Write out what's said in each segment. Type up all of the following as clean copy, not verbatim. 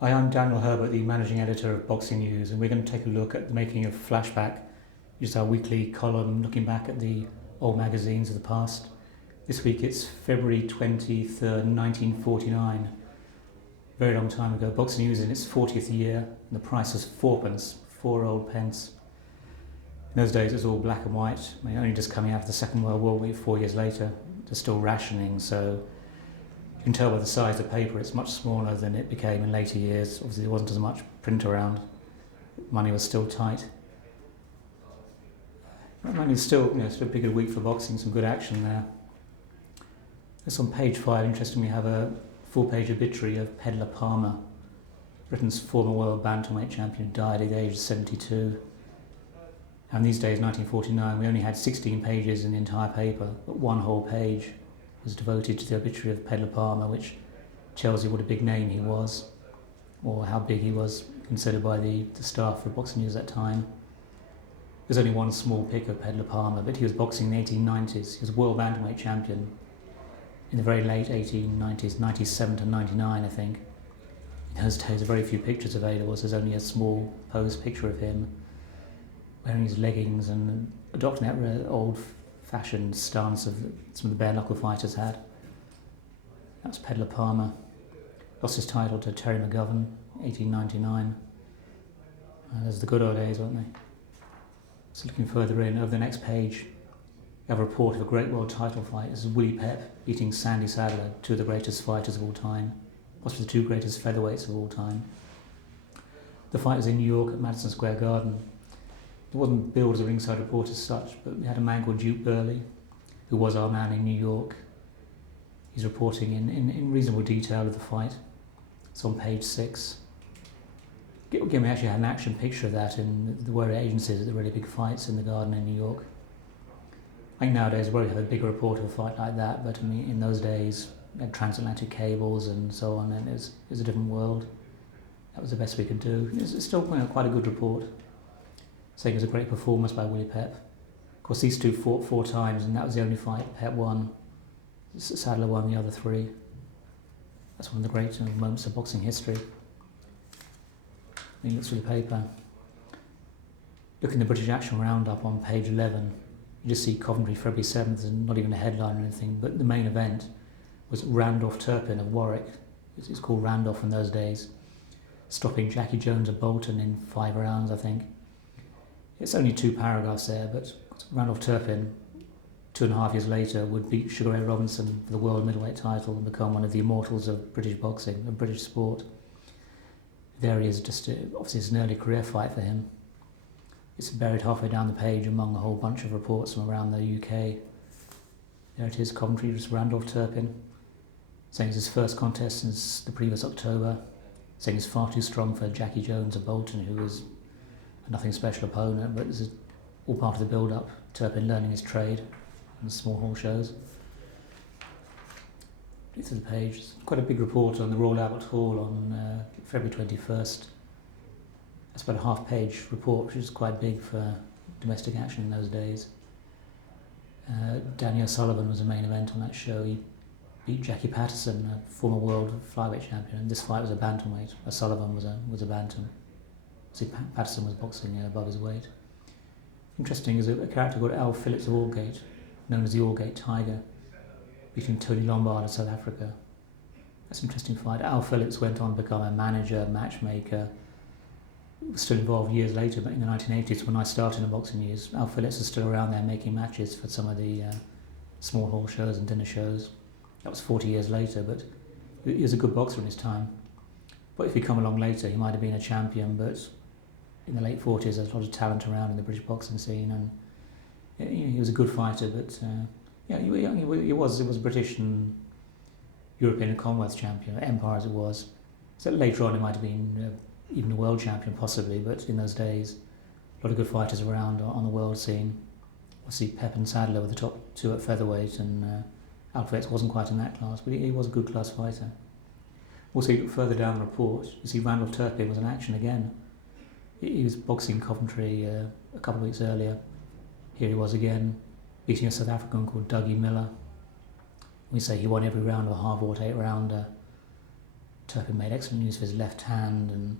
Hi, I'm Daniel Herbert, the managing editor of Boxing News, and we're going to take a look at the making of Flashback, which is our weekly column looking back at the old magazines of the past. This week it's February 23rd, 1949. Very long time ago. Boxing News in its 40th year, and the price was 4p, 4 old pence. In those days it was all black and white, only just coming out of the Second World War 4 years later. They're still rationing, so you can tell by the size of the paper it's much smaller than it became in later years. Obviously there wasn't as much print around. Money was still tight. Money was still, still a pretty good week for boxing, some good action there. It's on page 5, interestingly, we have a full-page obituary of Pedlar Palmer, Britain's former world bantamweight champion, died at the age of 72. And these days, 1949, we only had 16 pages in the entire paper, but one whole page was devoted to the obituary of Pedlar Palmer, which tells you what a big name he was, or how big he was considered by the staff of Boxing News at that time. There's only one small pic of Pedlar Palmer, but he was boxing in the 1890s. He was world bantamweight champion in the very late 1890s, 97 to 99, I think. In those days, there are very few pictures available, so there's only a small posed picture of him wearing his leggings and adopting that old-fashioned stance of some of the bare-knuckle fighters had. That was Pedlar Palmer. Lost his title to Terry McGovern, 1899. Those are the good old days, weren't they? So looking further in, over the next page, you have a report of a great world title fight. This is Willie Pep beating Sandy Sadler, two of the greatest fighters of all time, possibly the two greatest featherweights of all time. The fight was in New York at Madison Square Garden. It wasn't billed as a ringside report as such, but we had a man called Duke Burley, who was our man in New York. He's reporting in reasonable detail of the fight. It's on page 6. Again, we actually had an action picture of that in the Warrior agencies at the really big fights in the Garden in New York. I think nowadays we probably have a bigger report of a fight like that, but in those days, we had transatlantic cables and so on, and it was a different world. That was the best we could do. It's still quite a good report. Saying it was a great performance by Willie Pep. Of course, these two fought 4 times, and that was the only fight Pep won. Sadler won the other 3. That's one of the great moments of boxing history. He looks through the paper. Look in the British Action Roundup on page 11. You just see Coventry, February 7th, and not even a headline or anything, but the main event was Randolph Turpin of Warwick. It's called Randolph in those days, stopping Jackie Jones of Bolton in 5 rounds, I think. It's only 2 paragraphs there, but Randolph Turpin, 2.5 years later, would beat Sugar Ray Robinson for the world middleweight title and become one of the immortals of British boxing, of British sport. There he is, obviously it's an early career fight for him. It's buried halfway down the page among a whole bunch of reports from around the UK. There it is, Coventry, just Randolph Turpin, saying it's his first contest since the previous October, saying he's far too strong for Jackie Jones of Bolton, who is a nothing special opponent, but this is all part of the build-up. Turpin learning his trade in small hall shows. Through the page, it's quite a big report on the Royal Albert Hall on February 21st. That's about a half-page report, which is quite big for domestic action in those days. Danny O'Sullivan was the main event on that show. He beat Jackie Patterson, a former world flyweight champion, and this fight was a bantamweight. O'Sullivan was a bantam. See, Patterson was boxing above his weight. Interesting is a character called Al Phillips of Aldgate, known as the Aldgate Tiger, beating Tony Lombard of South Africa. That's an interesting fight. Al Phillips went on to become a manager, matchmaker. He was still involved years later, but in the 1980s when I started in Boxing News, Al Phillips was still around there making matches for some of the small hall shows and dinner shows. That was 40 years later, but he was a good boxer in his time. But if he'd come along later, he might have been a champion, but in the late 40s there's a lot of talent around in the British boxing scene, and he was a good fighter, but he was British and European and Commonwealth champion, Empire as it was. So later on he might have been even a world champion possibly, but in those days a lot of good fighters around on the world scene. Obviously Pep and Sadler were the top 2 at featherweight, and Al Phillips wasn't quite in that class, but he was a good class fighter. Also, you look further down the report, you see Randolph Turpin was in action again. He was boxing Coventry a couple of weeks earlier. Here he was again, beating a South African called Dougie Miller. We say he won every round of a half-water 8-rounder. Turpin made excellent use of his left hand and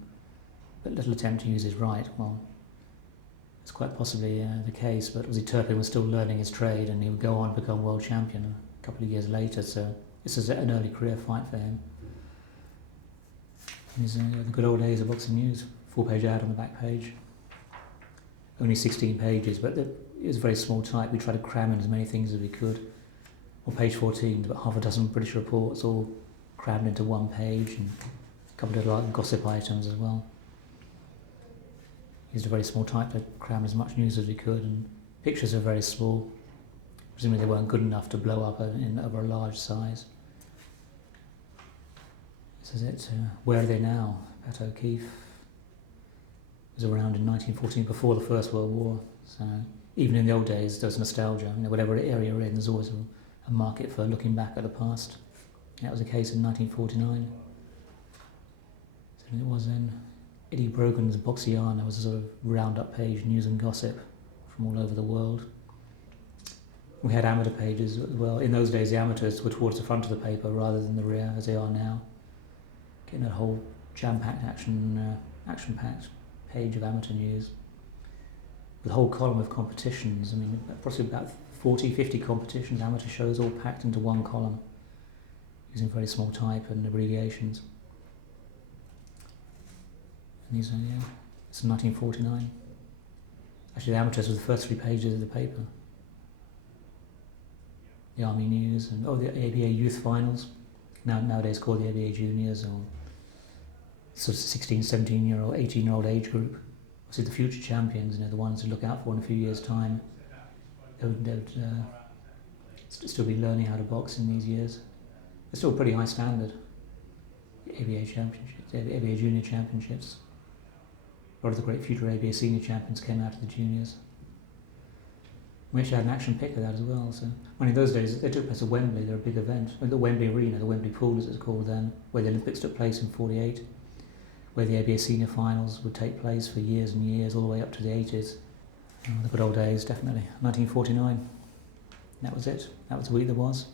but little attempt to use his right. Well, it's quite possibly the case, but obviously Turpin was still learning his trade and he would go on to become world champion a couple of years later, so this is an early career fight for him. These are the good old days of boxing news. 4-page ad on the back page. Only 16 pages, but it was very small type. We tried to cram in as many things as we could. On page 14, about half a dozen British reports, all crammed into one page, and a couple of little gossip items as well. Used a very small type to cram as much news as we could, and pictures are very small. Presumably they weren't good enough to blow up over a large size. This is it. Where are they now? Pat O'Keefe was around in 1914, before the First World War. So even in the old days, there's nostalgia. Whatever area you're in, there's always a market for looking back at the past. That was the case in 1949. So it was then. Eddie Brogan's Boxiana was a sort of round-up page, news and gossip from all over the world. We had amateur pages as well. In those days, the amateurs were towards the front of the paper rather than the rear, as they are now. Getting that whole jam-packed, action-packed page of amateur news. With a whole column of competitions. Approximately about 40, 50 competitions, amateur shows, all packed into one column, using very small type and abbreviations. And these are, it's 1949. Actually, the amateurs were the first 3 pages of the paper. The Army News and the ABA Youth Finals, nowadays called the ABA Juniors, or sort of 16, 17-year-old, 18-year-old age group. Obviously, the future champions, the ones to look out for in a few years' time. They would still be learning how to box in these years. It's still a pretty high standard. The ABA Championships, the ABA Junior Championships. A lot of the great future ABA Senior champions came out of the juniors. We actually had an action pick of that as well. So, in those days, they took place at Wembley. They're a big event. The Wembley Arena, the Wembley Pool as it's called then, where the Olympics took place in '48, where the ABA Senior finals would take place for years and years, all the way up to the 80s. The good old days, definitely. 1949. That was it. That was the week there was.